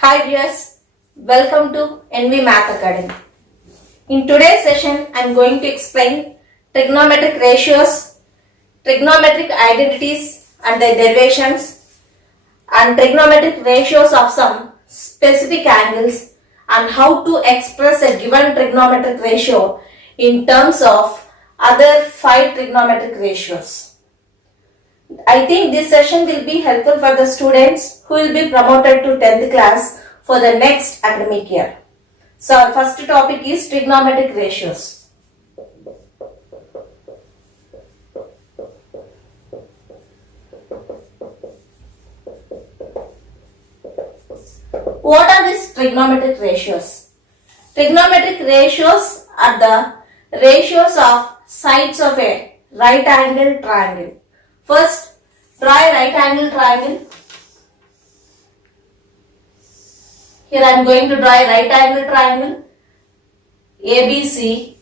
Hi viewers, welcome to NV Math Academy. In today's session, I am going to explain trigonometric ratios, trigonometric identities and their derivations, and trigonometric ratios of some specific angles, and how to express a given trigonometric ratio in terms of other 5 trigonometric ratios. I think this session will be helpful for the students who will be promoted to 10th class for the next academic year. So our first topic is trigonometric ratios. What are these trigonometric ratios? Trigonometric ratios are the ratios of sides of a right angle triangle. First, draw a right angle triangle. Here I am going to draw a right angle triangle. ABC,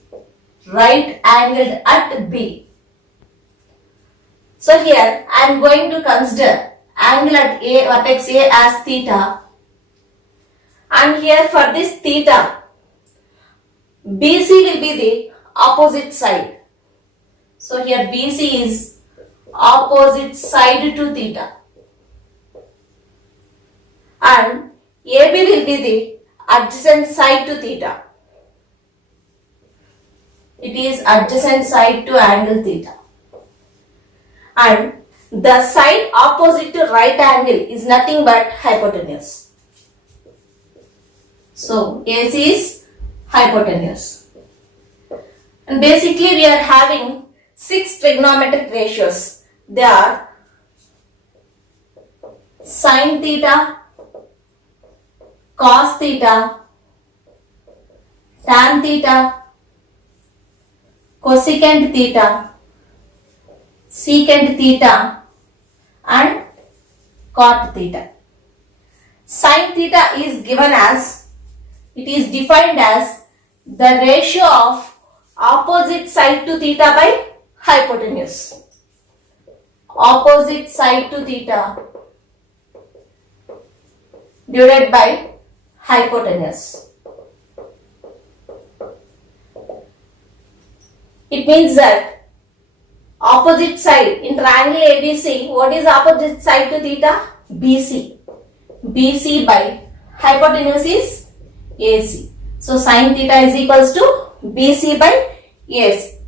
right angled at B. So here I am going to consider angle at A, vertex A as theta. And here for this theta, BC will be the opposite side. So here BC is opposite side to theta, and AB will be the adjacent side to theta. It is adjacent side to angle theta, and the side opposite to right angle is nothing but hypotenuse. So AC is hypotenuse, and basically we are having 6 trigonometric ratios. They are sin theta, cos theta, tan theta, cosecant theta, secant theta and cot theta. Sin theta is given as, it is defined as the ratio of opposite side to theta by hypotenuse. Opposite side to theta divided by hypotenuse. It means that opposite side in triangle ABC, what is opposite side to theta? BC. BC by hypotenuse is AC. So sin theta is equals to BC by AC.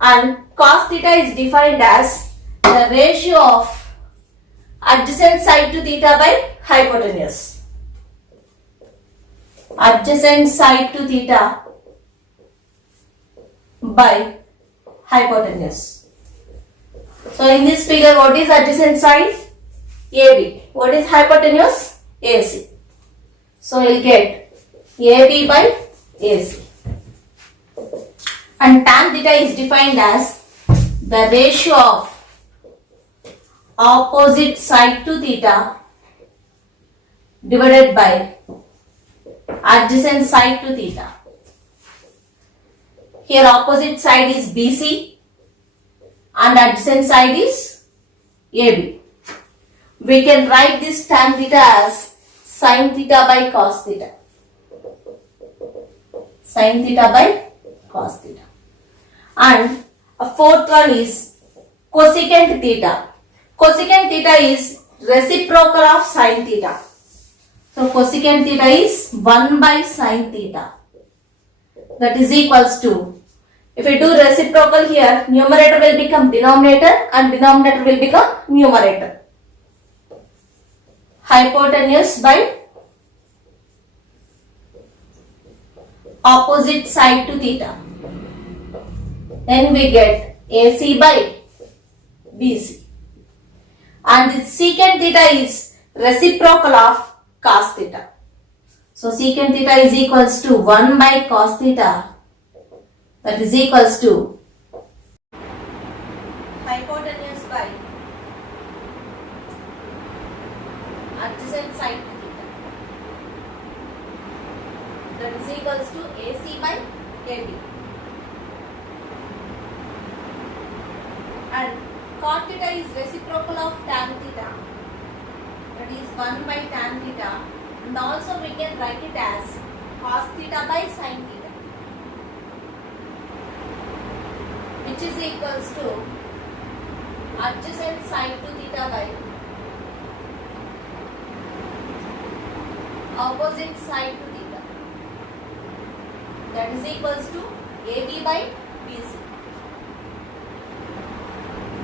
And cos theta is defined as the ratio of adjacent side to theta by hypotenuse. Adjacent side to theta by hypotenuse. So in this figure, what is adjacent side? AB. What is hypotenuse? AC. So we will get AB by AC. And tan theta is defined as the ratio of opposite side to theta divided by adjacent side to theta. Here opposite side is BC and adjacent side is AB. We can write this tan theta as sin theta by cos theta. Sin theta by cos theta. And a fourth one is cosecant theta. Cosecant theta is reciprocal of sin theta. So cosecant theta is 1 by sin theta. That is equals to, if we do reciprocal here, numerator will become denominator and denominator will become numerator. Hypotenuse by opposite side to theta. Then we get AC by BC. And the secant theta is reciprocal of cos theta. So secant theta is equals to 1 by cos theta, that is equals to hypotenuse by adjacent side to theta, that is equals to AC by AB. And cot theta is reciprocal of tan theta, that is 1 by tan theta And also we can write it as cos theta by sin theta, which is equals to adjacent side to theta by opposite side to theta, that is equals to AB by BC.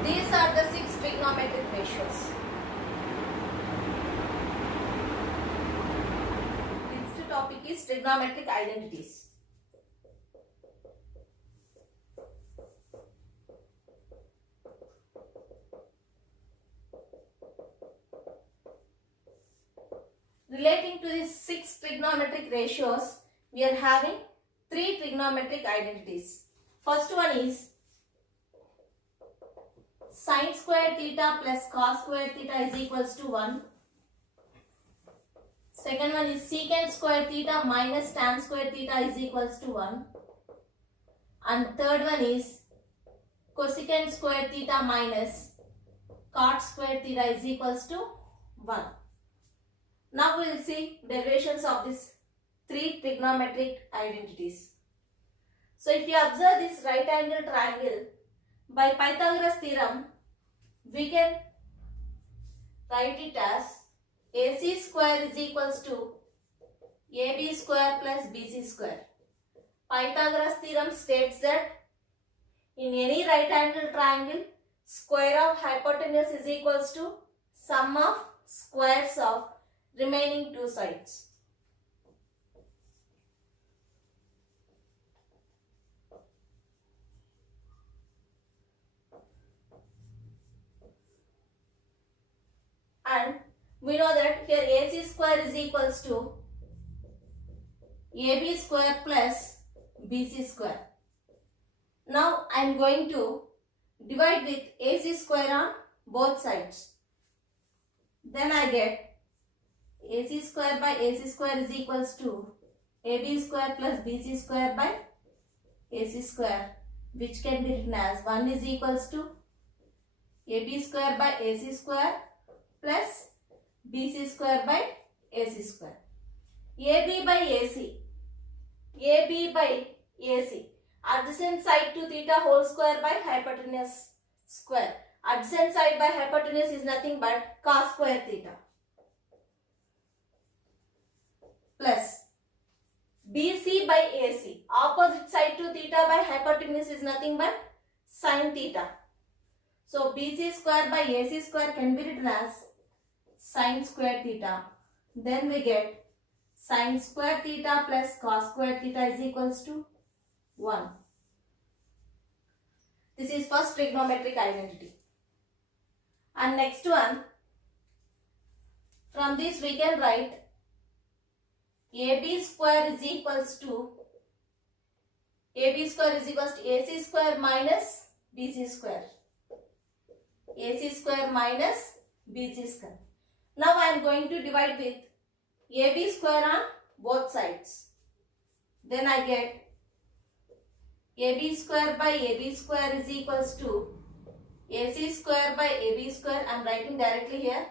These are the 6 trigonometric ratios. Next topic is trigonometric identities. Relating to these 6 trigonometric ratios, we are having 3 trigonometric identities. First one is sin square theta plus cos square theta is equals to 1. Second one is secant square theta minus tan square theta is equals to 1. And third one is cosecant square theta minus cot square theta is equals to 1. Now we will see derivations of these 3 trigonometric identities. So if you observe this right angle triangle, by Pythagoras theorem, we can write it as AC square is equals to AB square plus BC square. Pythagoras theorem states that in any right angle triangle, square of hypotenuse is equals to sum of squares of remaining 2 sides. And we know that here AC square is equals to AB square plus BC square. Now I am going to divide with AC square on both sides. Then I get AC square by AC square is equals to AB square plus BC square by AC square, which can be written as 1 is equals to AB square by AC square plus BC square by AC square. AB by AC, AB by AC, adjacent side to theta whole square by hypotenuse square. Adjacent side by hypotenuse is nothing but cos square theta, plus BC by AC, opposite side to theta by hypotenuse is nothing but sin theta. So BC square by AC square can be written as sin square theta. Then we get sin square theta plus cos square theta is equals to 1. This is first trigonometric identity. And next one, from this we can write AB square is equals to AC square minus BC square. AC square minus BC square. Now I am going to divide with AB square on both sides. Then I get AB square by AB square is equals to AC square by AB square, I am writing directly here,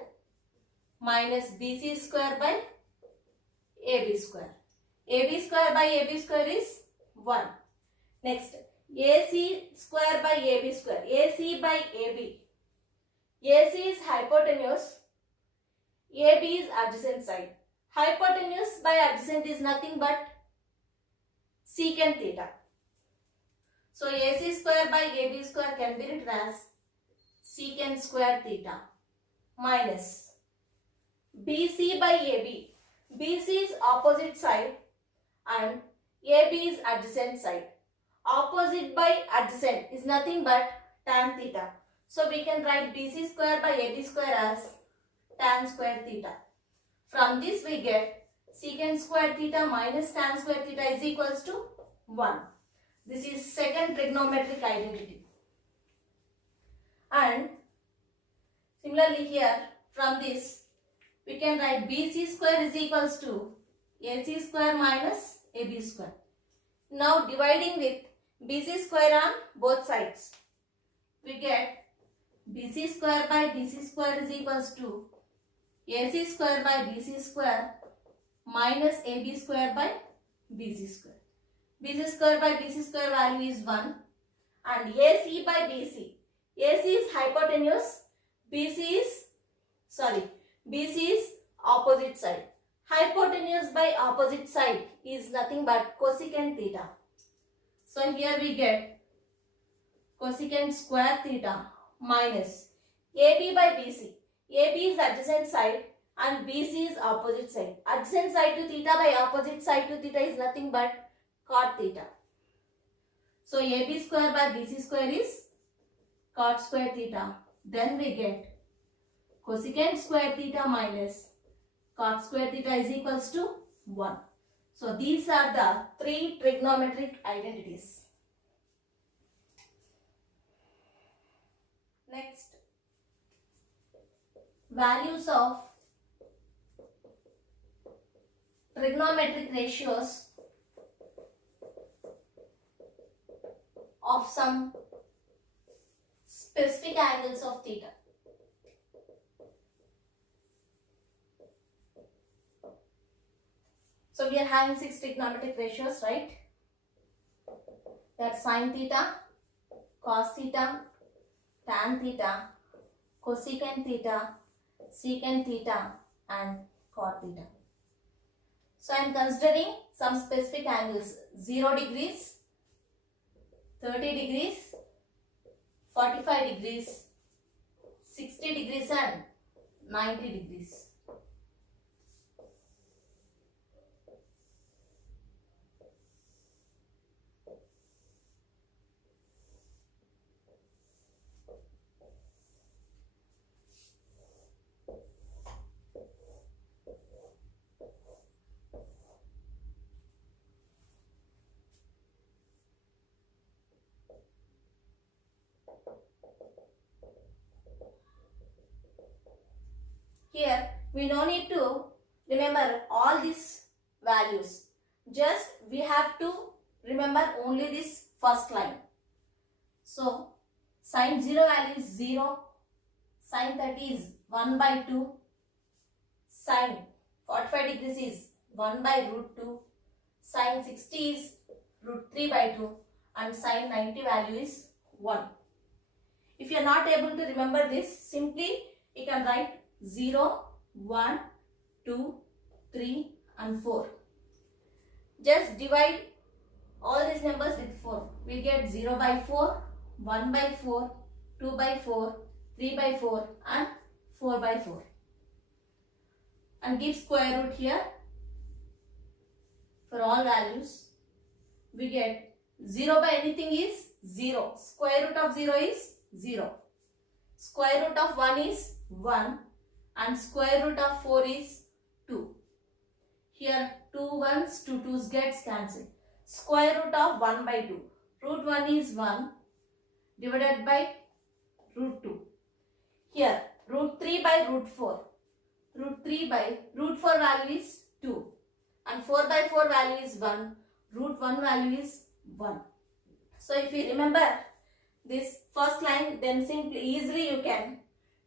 minus BC square by AB square. AB square by AB square is 1. Next, AC square by AB square. AC by AB. AC is hypotenuse, AB is adjacent side. Hypotenuse by adjacent is nothing but secant theta. So AC square by AB square can be written as secant square theta minus BC by AB. BC is opposite side and AB is adjacent side. Opposite by adjacent is nothing but tan theta. So we can write BC square by AB square as tan square theta. From this we get secant square theta minus tan square theta is equals to 1. This is second trigonometric identity. And similarly here, from this we can write BC square is equals to AC square minus AB square. Now dividing with BC square on both sides, we get BC square by BC square is equals to AC square by BC square minus AB square by BC square. BC square by BC square value is 1 and AC by BC. AC is hypotenuse, BC is opposite side. Hypotenuse by opposite side is nothing but cosecant theta. So here we get cosecant square theta minus AB by BC. AB is adjacent side and BC is opposite side. Adjacent side to theta by opposite side to theta is nothing but cot theta. So AB square by BC square is cot square theta. Then we get cosecant square theta minus cot square theta is equals to 1. So these are the three trigonometric identities. Next, values of trigonometric ratios of some specific angles of theta. So we are having 6 trigonometric ratios, right? That's sin theta, cos theta, tan theta, cosecant theta, secant theta and cot theta. So I am considering some specific angles: 0 degrees, 30 degrees, 45 degrees, 60 degrees and 90 degrees. Here we no need to remember all these values. Just we have to remember only this first line. So sin 0 value is 0, sin 30 is 1 by 2, sin 45 degrees is 1 by root 2, sin 60 is root 3 by 2 and sin 90 value is 1. If you are not able to remember this, simply you can write 0, 1, 2, 3 and 4. Just divide all these numbers with 4. We get 0 by 4, 1 by 4, 2 by 4, 3 by 4 and 4 by 4. And give square root here for all values. We get 0 by anything is 0. Square root of 0 is 0. Square root of 1 is 1. And square root of 4 is 2. Here 2 1s, 2 2s gets cancelled. Square root of 1 by 2. Root 1 is 1 divided by root 2. Here root 3 by root 4. Root 4 value is 2. And 4 by 4 value is 1. Root 1 value is 1. So if you remember this first line, then simply easily you can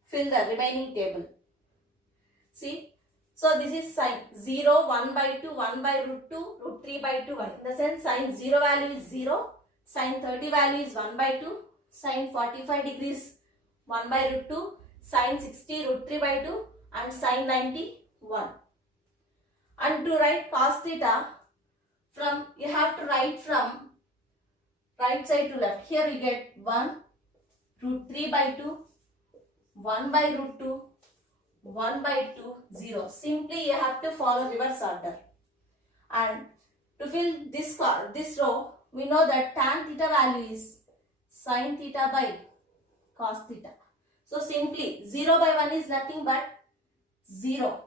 fill the remaining table. See, so this is sin 0, 1 by 2, 1 by root 2, root 3 by 2, 1. In the sense sin 0 value is 0, sin 30 value is 1 by 2, sin 45 degrees 1 by root 2, sin 60 root 3 by 2 and sin 90 1. And to write cos theta, you have to write from right side to left. Here we get 1 root 3 by 2, 1 by root 2, 1 by 2, 0. Simply you have to follow reverse order. And to fill this row, we know that tan theta value is sin theta by cos theta. So simply 0 by 1 is nothing but 0.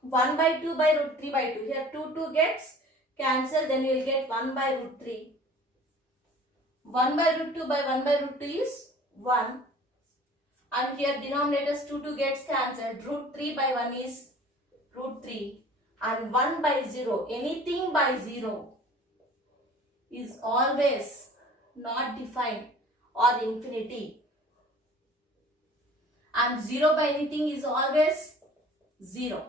1 by 2 by root 3 by 2. Here 2 gets cancelled, then you will get 1 by root 3. 1 by root 2 by 1 by root 2 is 1. And here denominators 2 gets cancelled. Root 3 by 1 is root 3. And 1 by 0, anything by 0 is always not defined or infinity. And 0 by anything is always 0.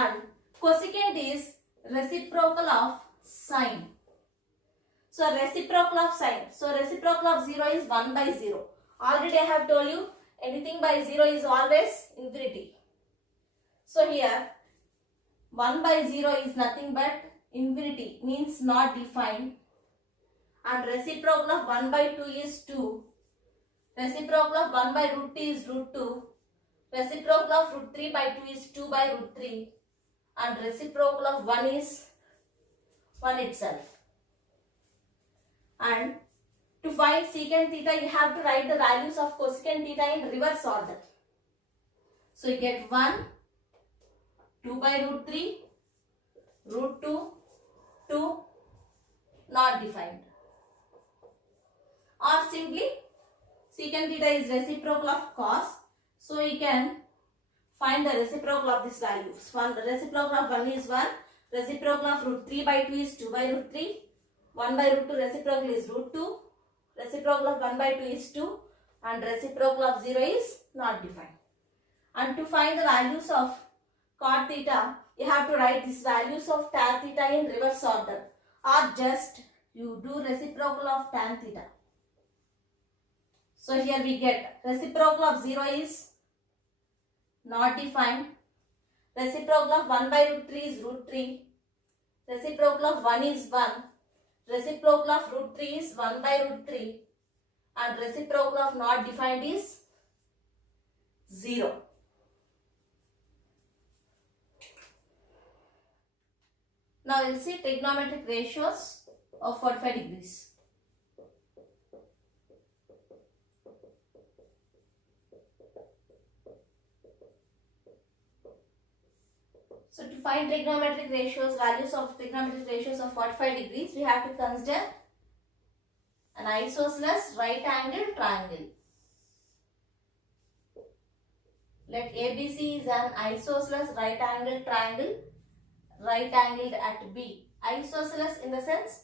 and cosecant is reciprocal of sine. So reciprocal of sine. So reciprocal of 0 is 1 by 0. Already I have told you anything by 0 is always infinity. So here 1 by 0 is nothing but infinity, means not defined, and reciprocal of 1 by 2 is 2. Reciprocal of 1 by root 2 is root 2. Reciprocal of root 3 by 2 is 2 by root 3. And reciprocal of 1 is 1 itself. And to find secant theta, you have to write the values of cosecant theta in reverse order. So you get 1, 2 by root 3, root 2, 2, not defined. Or simply secant theta is reciprocal of cos. So you can find the reciprocal of these values. The reciprocal of 1 is 1. Reciprocal of root 3 by 2 is 2 by root 3. 1 by root 2 reciprocal is root 2. Reciprocal of 1 by 2 is 2. And reciprocal of 0 is not defined. And to find the values of cot theta, you have to write these values of tan theta in reverse order. Or just you do reciprocal of tan theta. So here we get reciprocal of 0 is not defined. Reciprocal of 1 by root 3 is root 3. Reciprocal of 1 is 1. Reciprocal of root 3 is 1 by root 3. And reciprocal of not defined is 0. Now we will see trigonometric ratios of 45 degrees. So to find trigonometric ratios, values of trigonometric ratios of 45 degrees, we have to consider an isosceles right angle triangle. Let ABC is an isosceles right angle triangle, right angled at B. Isosceles in the sense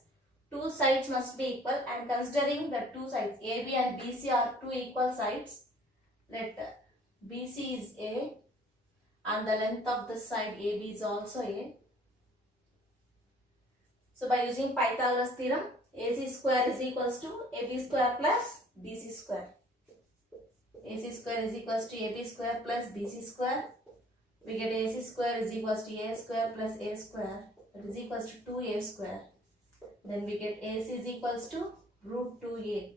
two sides must be equal, and considering the two sides AB and BC are two equal sides, let BC is A and the length of this side AB is also A. So by using Pythagoras theorem, AC square is equals to AB square plus BC square. AC square is equals to AB square plus BC square. We get AC square is equals to A square plus A square. That is equals to 2A square. Then we get AC is equals to root 2A.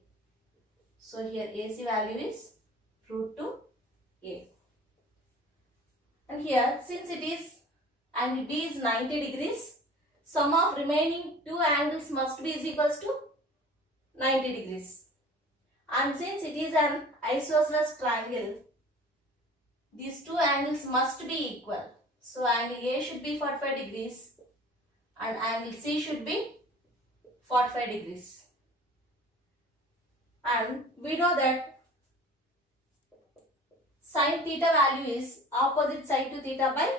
So here AC value is root 2A. And here, since it is angle D is 90 degrees, sum of remaining two angles must be is equals to 90 degrees. And since it is an isosceles triangle, these two angles must be equal. So angle A should be 45 degrees and angle C should be 45 degrees. And we know that sin theta value is opposite side to theta by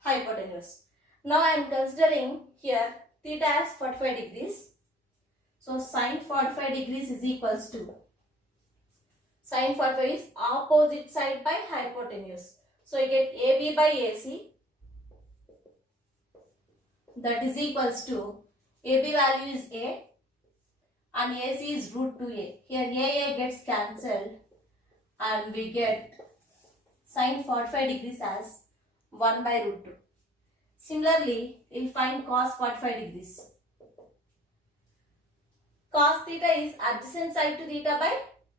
hypotenuse. Now I am considering here theta as 45 degrees. So sin 45 degrees is equals to, sin 45 is opposite side by hypotenuse. So you get AB by AC, that is equals to, AB value is A and AC is root 2A. Here AA gets cancelled and we get sin 45 degrees as 1 by root 2. Similarly, we will find cos 45 degrees. Cos theta is adjacent side to theta by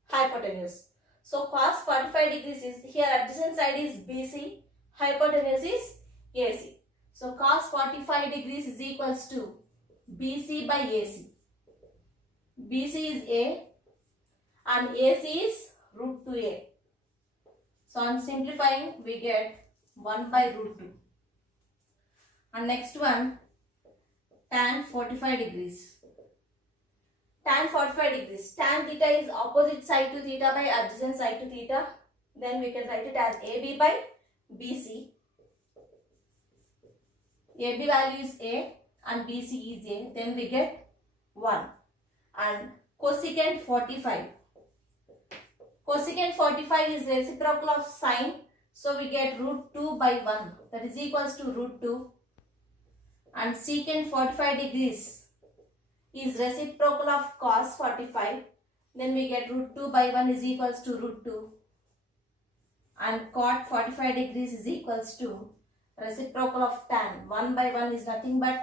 hypotenuse. So cos 45 degrees is, here adjacent side is BC, hypotenuse is AC. So cos 45 degrees is equals to BC by AC. BC is A and AC is root 2A. So on simplifying, we get 1 by root 2. And next one, tan 45 degrees. Tan 45 degrees. Tan theta is opposite side to theta by adjacent side to theta. Then we can write it as AB by BC. AB value is A and BC is A. Then we get 1. And cosecant 45. Cosecant 45 is reciprocal of sine. So we get root 2 by 1, that is equals to root 2, and secant 45 degrees is reciprocal of cos 45. Then we get root 2 by 1 is equals to root 2, and cot 45 degrees is equals to reciprocal of tan. 1 by 1 is nothing but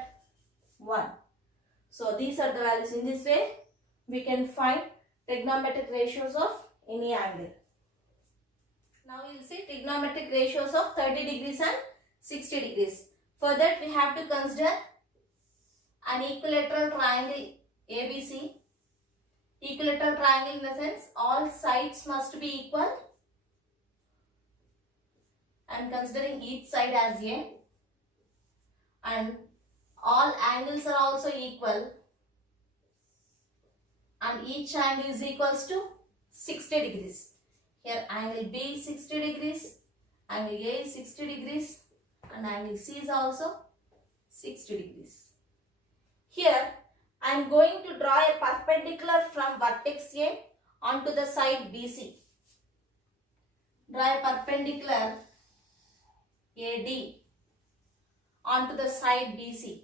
1. So these are the values. In this way we can find trigonometric ratios of any angle. Now you will see trigonometric ratios of 30 degrees and 60 degrees. For that we have to consider an equilateral triangle ABC. Equilateral triangle in the sense all sides must be equal, and considering each side as A, and all angles are also equal, and each angle is equals to 60 degrees. Here angle B is 60 degrees, angle A is 60 degrees, and angle C is also 60 degrees. Here I am going to draw a perpendicular from vertex A onto the side BC. Draw a perpendicular AD onto the side BC.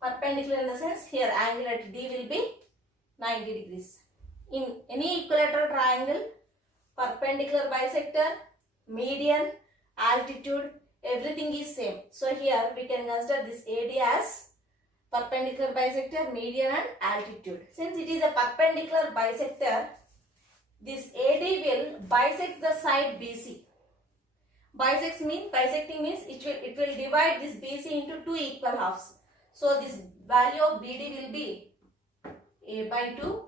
Perpendicular in the sense here angle at D will be 90 degrees. In any equilateral triangle, perpendicular bisector, median, altitude, everything is same. So here we can consider this AD as perpendicular bisector, median and altitude. Since it is a perpendicular bisector, this AD will bisect the side BC. Bisecting means it will divide this BC into two equal halves. So this value of BD will be A by 2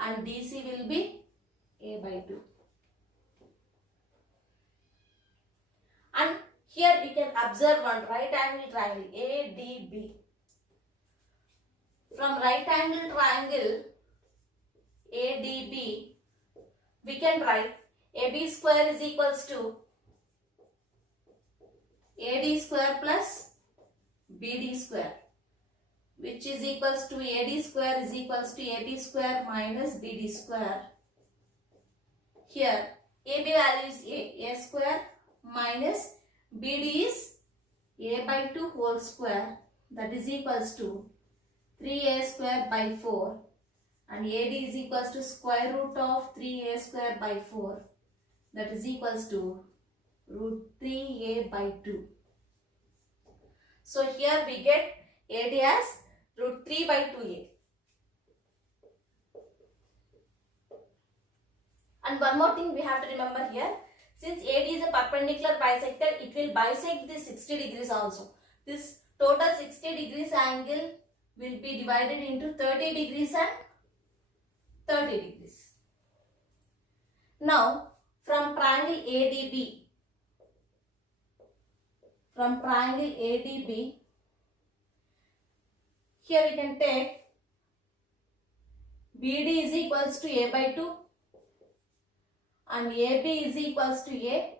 and DC will be A by 2. And here we can observe one right angle triangle ADB. From right angle triangle ADB, we can write AB square is equals to AD square plus BD square, which is equals to AD square is equals to AB square minus BD square. Here AB value is A square minus BD is A by 2 whole square, that is equals to 3A square by 4, and AD is equals to square root of 3A square by 4, that is equals to root 3A by 2. So here we get AD as root 3 by 2A. And one more thing we have to remember here, since AD is a perpendicular bisector, it will bisect this 60 degrees also. This total 60 degrees angle will be divided into 30 degrees and 30 degrees. Now from triangle ADB, here we can take BD is equals to A by 2 and AB is equals to A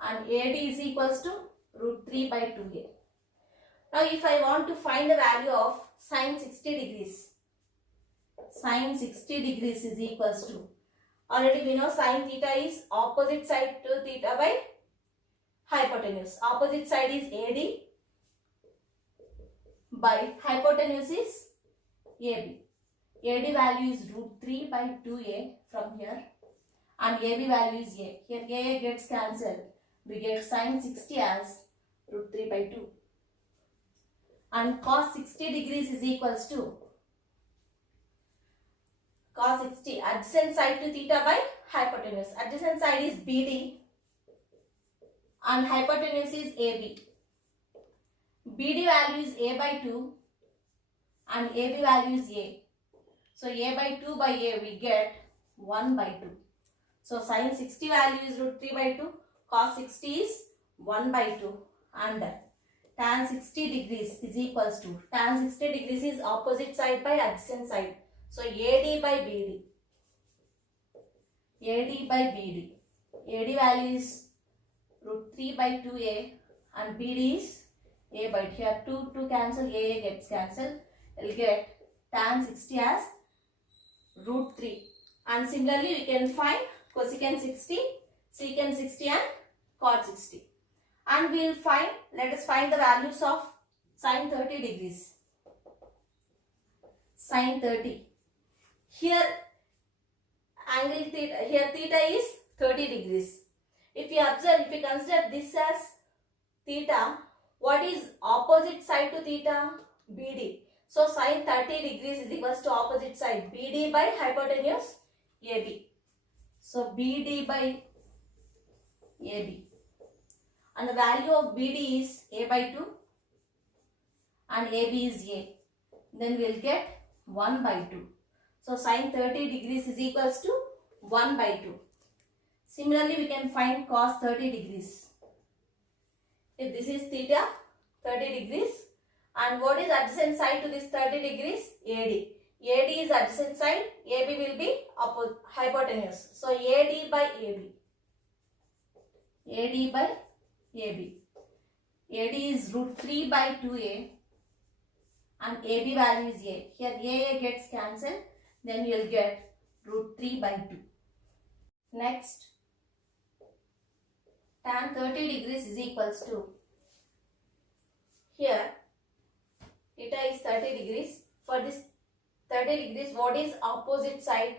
and AD is equals to root 3 by 2A. Now if I want to find the value of sine 60 degrees, sine 60 degrees is equals to, already we know sine theta is opposite side to theta by hypotenuse. Opposite side is AD by hypotenuse is AB. AD value is root 3 by 2A from here, and AB value is A. Here A gets cancelled. We get sine 60 as root 3 by 2. And cos 60 degrees is equals to cos 60 adjacent side to theta by hypotenuse. Adjacent side is BD and hypotenuse is AB. BD value is A by 2 and AB value is A. So A by 2 by A we get 1 by 2. So sine 60 value is root 3 by 2, cos 60 is 1 by 2, and tan 60 degrees is equals to, tan 60 degrees is opposite side by adjacent side. So AD by BD. AD by BD. AD value is root 3 by 2A and BD is A by 2. Here 2 cancel, A gets cancelled. We'll get tan 60 as root 3. And similarly we can find cosecant 60, secant 60 and cot 60. And we will find, let us find the values of sin 30 degrees. Sin 30. Here angle theta, here theta is 30 degrees. If you observe, if you consider this as theta, what is opposite side to theta? BD. So sin 30 degrees is equals to opposite side BD by hypotenuse AB. So BD by AB. And the value of BD is A by 2 and AB is A. Then we will get 1 by 2. So sin 30 degrees is equals to 1 by 2. Similarly, we can find cos 30 degrees. If this is theta, 30 degrees. And what is adjacent side to this 30 degrees? AD. AD is adjacent side, AB will be hypotenuse. So AD by AB. AD by AB. AD is root 3 by 2A and AB value is A. Here AA gets cancelled, then you will get root 3 by 2. Next, tan 30 degrees is equals to, here theta is 30 degrees. For this 30 degrees, what is opposite side?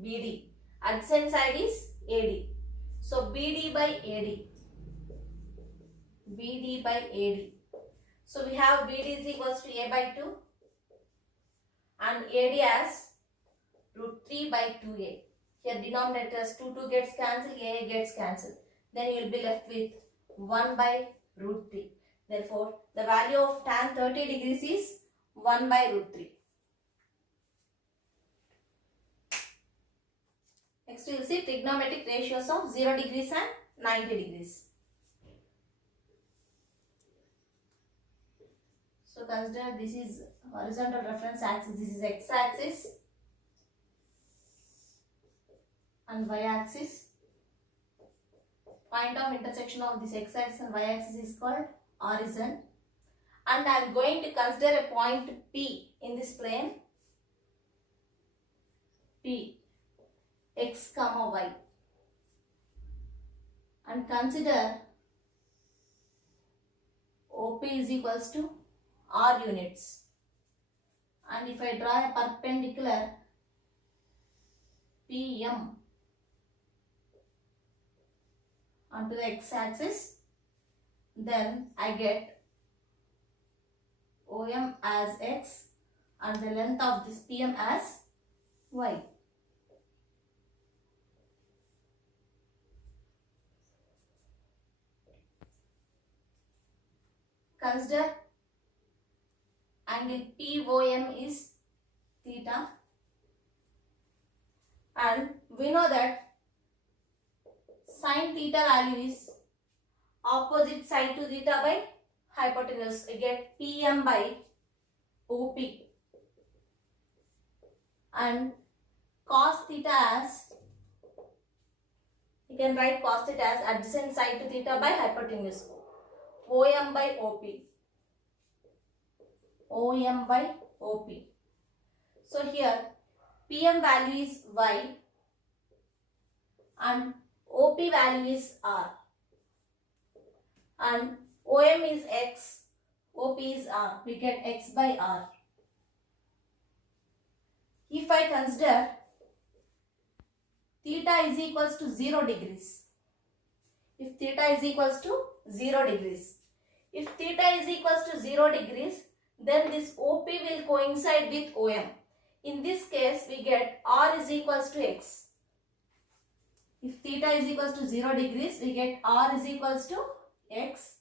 BD. Adjacent side is AD. So BD by AD. BD by AD. So we have BD is equals to A by 2 and AD as root 3 by 2A. Here denominators 2 gets cancelled, A gets cancelled. Then you will be left with 1 by root 3. Therefore, the value of tan 30 degrees is 1 by root 3. Next we will see trigonometric ratios of 0 degrees and 90 degrees. So consider this is horizontal reference axis, this is x axis and y axis. Point of intersection of this x axis and y axis is called origin. And I am going to consider a point P in this plane. P, x comma y. And consider OP is equals to R units. And if I draw a perpendicular PM onto the x-axis, then I get OM as x and the length of this PM as y. Consider angle POM is theta, and we know that sin theta value is opposite side to theta by hypotenuse. We get PM by OP, and cos theta as, you can write cos theta as adjacent side to theta by hypotenuse. OM by OP. OM by OP. So here PM value is Y and OP value is R. And OM is X, OP is R. We get X by R. If I consider theta is equals to 0 degrees. If theta is equals to 0 degrees. If theta is equals to 0 degrees, then this OP will coincide with OM. In this case, we get R is equals to X. If theta is equals to 0 degrees, we get R is equals to X,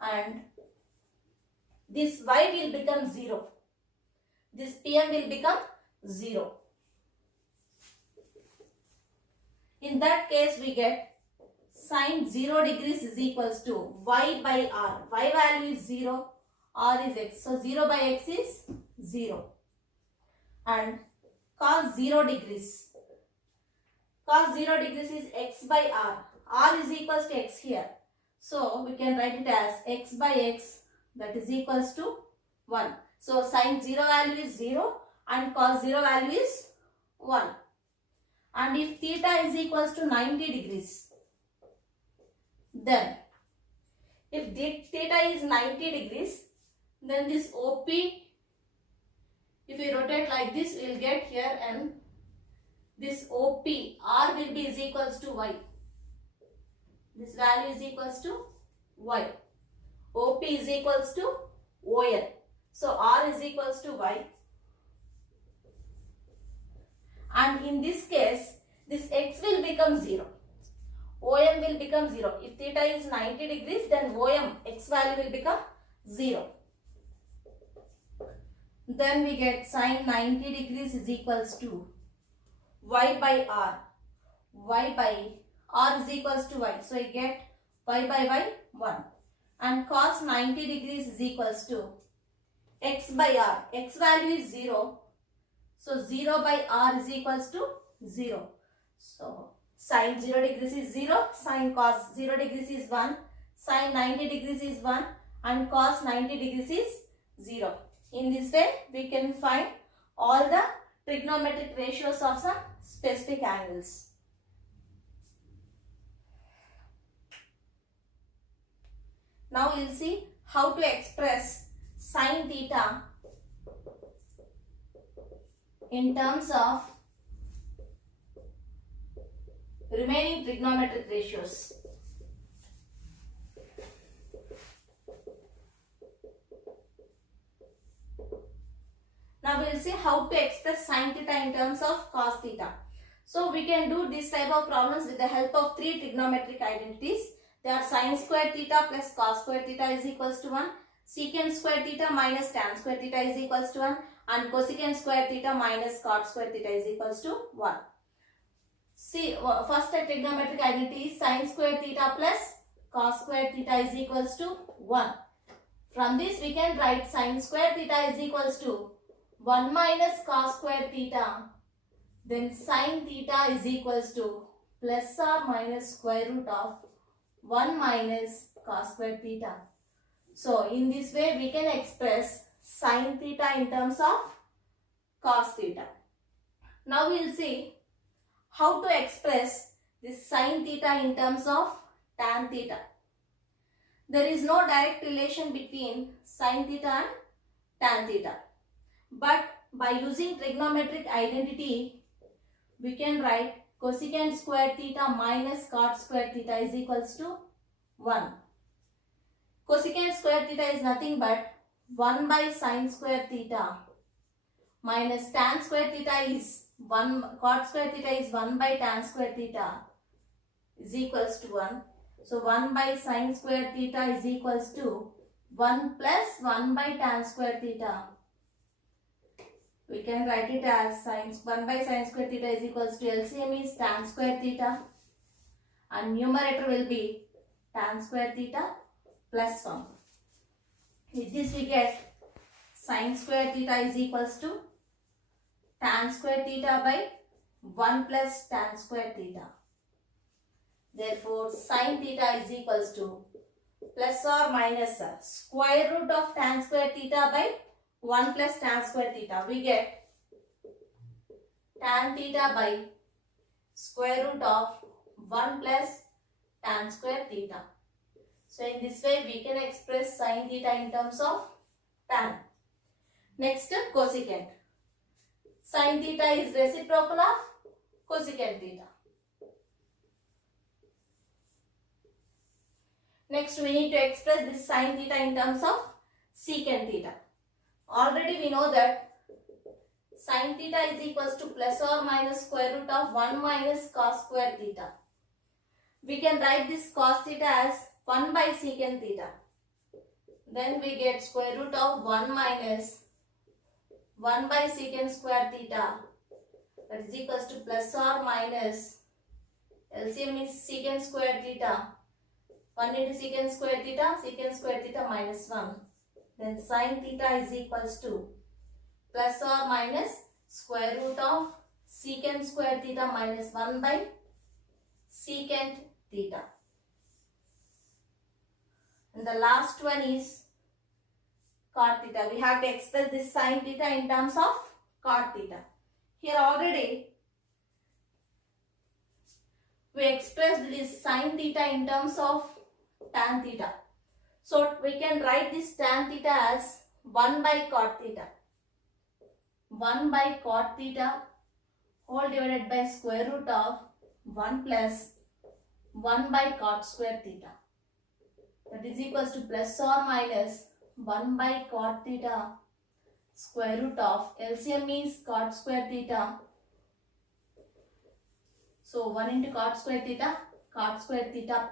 and this Y will become 0. This PM will become 0. In that case, we get sin 0 degrees is equals to Y by R. Y value is 0, R is X. So 0 by X is 0. And cos 0 degrees. Cos 0 degrees is X by R. R is equals to X here. So we can write it as X by X, that is equals to 1. So sin 0 value is 0 and cos 0 value is 1. And if theta is equals to 90 degrees, then if theta is 90 degrees, then this OP, if we rotate like this, we will get here, and this OP, R will be is equals to Y. This value is equals to Y. OP is equals to OL. So R is equals to Y. And in this case, this X will become 0. OM will become 0. If theta is 90 degrees, then OM, X value will become 0. Then we get sine 90 degrees is equals to Y by R. Y by R is equals to Y. So I get Y by Y 1. And cos 90 degrees is equals to X by R. X value is 0. So 0 by R is equals to 0. So sine 0 degrees is 0. Sine cos 0 degrees is 1. Sine 90 degrees is 1. And cos 90 degrees is 0. In this way, we can find all the trigonometric ratios of some specific angles. Now we will see how to express sine theta in terms of remaining trigonometric ratios. Now we will see how to express sine theta in terms of cos theta. So we can do this type of problems with the help of three trigonometric identities. They are sine square theta plus cos square theta is equals to 1, secant square theta minus tan square theta is equals to 1, and cosecant square theta minus cot square theta is equals to 1. See, first trigonometric identity is sine square theta plus cos square theta is equals to 1. From this we can write sine square theta is equals to 1 minus cos square theta, then sine theta is equals to plus or minus square root of 1 minus cos square theta. So in this way we can express sine theta in terms of cos theta. Now we will see how to express this sine theta in terms of tan theta. There is no direct relation between sine theta and tan theta. But by using trigonometric identity, we can write cosecant square theta minus cot square theta is equals to 1. Cosecant square theta is nothing but 1 by sine square theta minus tan square theta is 1, cot square theta is 1 by tan square theta is equals to 1. So 1 by sine square theta is equals to 1 plus 1 by tan square theta. We can write it as 1 by sine square theta is equals to LCM is tan square theta, and numerator will be tan square theta plus 1. With this we get sine square theta is equals to tan square theta by 1 plus tan square theta. Therefore, sine theta is equals to plus or minus square root of tan square theta by 1 plus tan square theta. We get tan theta by square root of 1 plus tan square theta. So in this way we can express sine theta in terms of tan. Next, cosecant. Sine theta is reciprocal of cosecant theta. Next, we need to express this sine theta in terms of secant theta. Already we know that sine theta is equals to plus or minus square root of 1 minus cos square theta. We can write this cos theta as 1 by secant theta. Then we get square root of 1 minus 1 by secant square theta, that is equals to plus or minus LCM is secant square theta. 1 into secant square theta minus 1. Then sine theta is equals to plus or minus square root of secant square theta minus 1 by secant theta. And the last one is cot theta. We have to express this sine theta in terms of cot theta. Here already we expressed this sin theta in terms of tan theta. So we can write this tan theta as 1 by cot theta. 1 by cot theta whole divided by square root of 1 plus 1 by cot square theta. That is equals to plus or minus 1 by cot theta square root of LCM is cot square theta. So 1 into cot square theta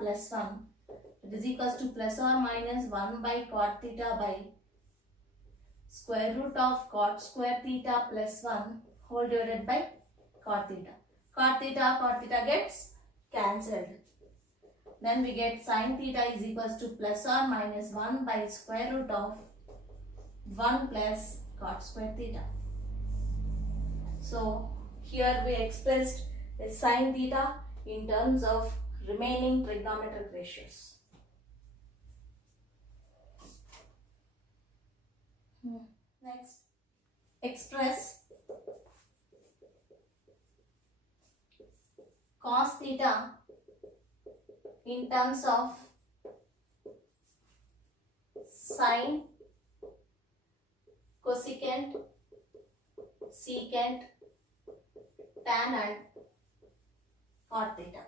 plus 1. That is equals to plus or minus 1 by cot theta by square root of cot square theta plus 1 whole divided by cot theta. Cot theta gets cancelled. Then we get sin theta is equals to plus or minus 1 by square root of 1 plus cot square theta. So here we expressed the sin theta in terms of remaining trigonometric ratios. Next, express cos theta in terms of sine, cosecant, secant, tan and cot theta.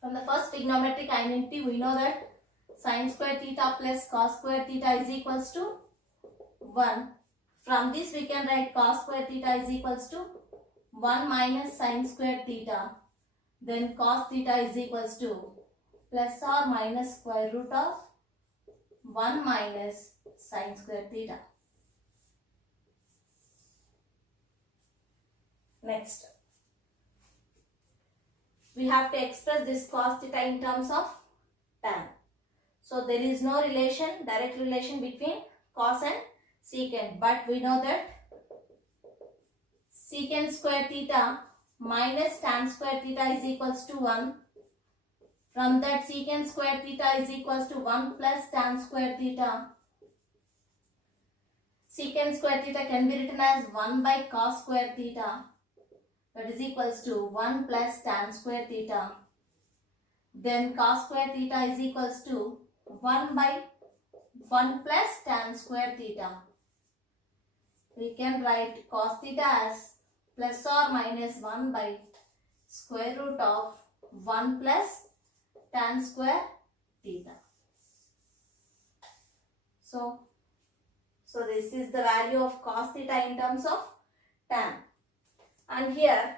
From the first trigonometric identity, we know that sin square theta plus cos square theta is equals to 1. From this we can write cos square theta is equals to 1 minus sin square theta. Then cos theta is equals to plus or minus square root of 1 minus sin square theta. Next, we have to express this cos theta in terms of tan. So there is no relation, direct relation between cos and secant, but we know that secant square theta minus tan square theta is equals to 1. From that, secant square theta is equals to 1 plus tan square theta. Secant square theta can be written as 1 by cos square theta. That is equals to 1 plus tan square theta. Then cos square theta is equals to 1 by 1 plus tan square theta. We can write cos theta as plus or minus 1 by square root of 1 plus tan square theta. So this is the value of cos theta in terms of tan. And here,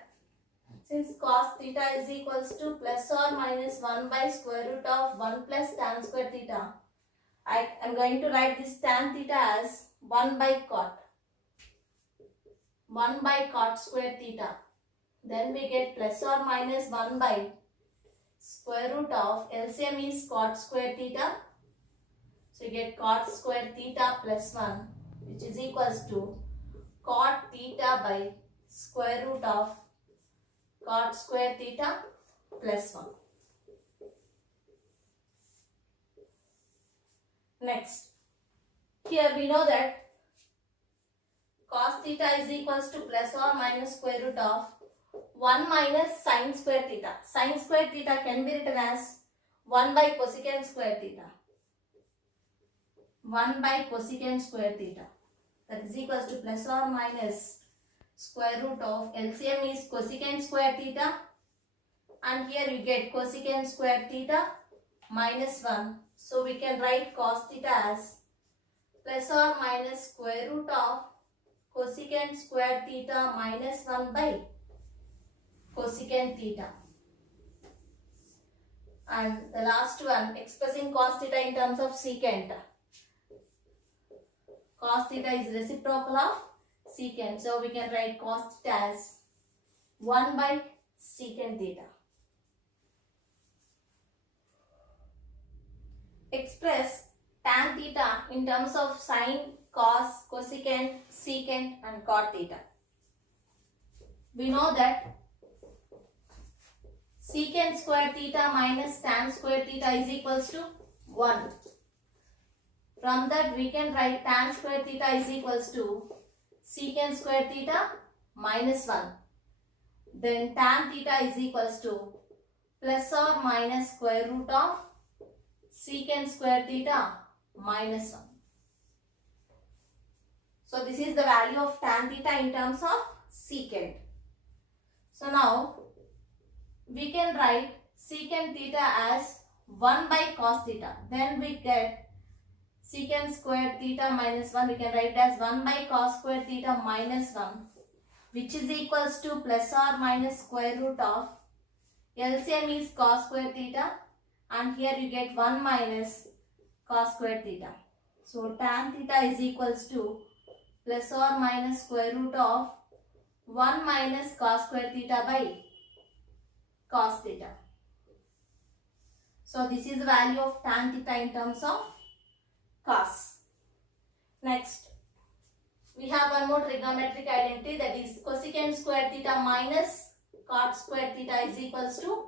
since cos theta is equals to plus or minus 1 by square root of 1 plus tan square theta, I am going to write this tan theta as 1 by cot. 1 by cot square theta. Then we get plus or minus 1 by square root of LCM is cot square theta. So you get cot square theta plus 1, which is equals to cot theta by square root of cot square theta plus 1. Next, here we know that cos theta is equals to plus or minus square root of 1 minus sin square theta. Sin square theta can be written as 1 by cosecant square theta. 1 by cosecant square theta. That is equals to plus or minus square root of LCM is cosecant square theta, and here we get cosecant square theta minus 1. So we can write cos theta as plus or minus square root of cosecant square theta minus 1 by cosecant theta. And the last one, expressing cos theta in terms of secant. Cos theta is reciprocal of secant. So we can write cos theta as 1 by secant theta. Express tan theta in terms of sine, cos, cosecant, secant and cot theta. We know that secant square theta minus tan square theta is equals to 1. From that we can write tan square theta is equals to secant square theta minus 1. Then tan theta is equals to plus or minus square root of secant square theta minus 1. So this is the value of tan theta in terms of secant. So now we can write secant theta as 1 by cos theta. Then we get secant square theta minus 1. We can write it as 1 by cos square theta minus 1, which is equals to plus or minus square root of LCM is cos square theta, and here you get 1 minus cos square theta. So tan theta is equals to plus or minus square root of 1 minus cos square theta by cos theta. So this is the value of tan theta in terms of cos. Next, we have one more trigonometric identity, that is cosecant square theta minus cot square theta is equals to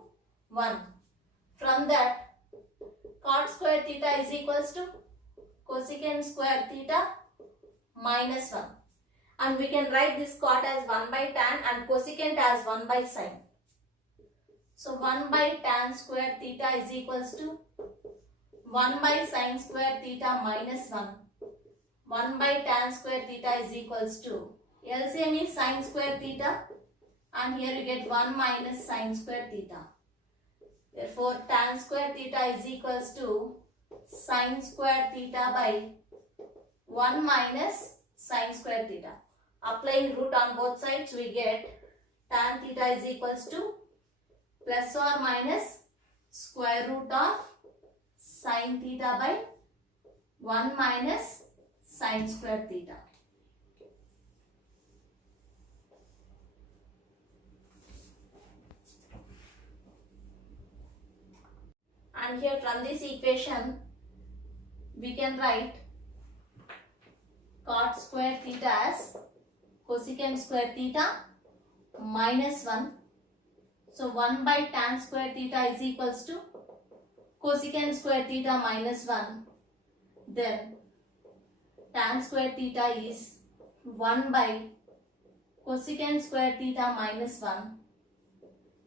1. From that, cot square theta is equals to cosecant square theta minus 1. And we can write this cot as 1 by tan and cosecant as 1 by sin. So 1 by tan square theta is equals to 1 by sin square theta minus 1. 1 by tan square theta is equals to LCM is sin square theta, and here you get 1 minus sin square theta. Therefore tan square theta is equals to sin square theta by 1 minus sin square theta. Applying root on both sides, we get tan theta is equals to plus or minus square root of sin theta by 1 minus sin square theta. And here from this equation, we can write cot square theta as cosecant square theta minus 1. So 1 by tan square theta is equals to cosecant square theta minus 1. Then tan square theta is 1 by cosecant square theta minus 1,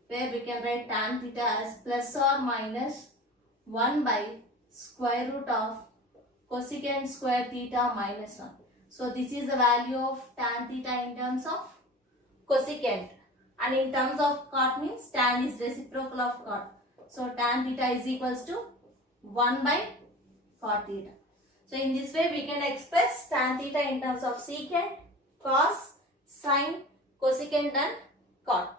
where we can write tan theta as plus or minus 1 by square root of cosecant square theta minus 1. So this is the value of tan theta in terms of cosecant, and in terms of cot means tan is reciprocal of cot. So tan theta is equals to 1 by cot theta. So in this way we can express tan theta in terms of secant, cos, sin, cosecant and cot.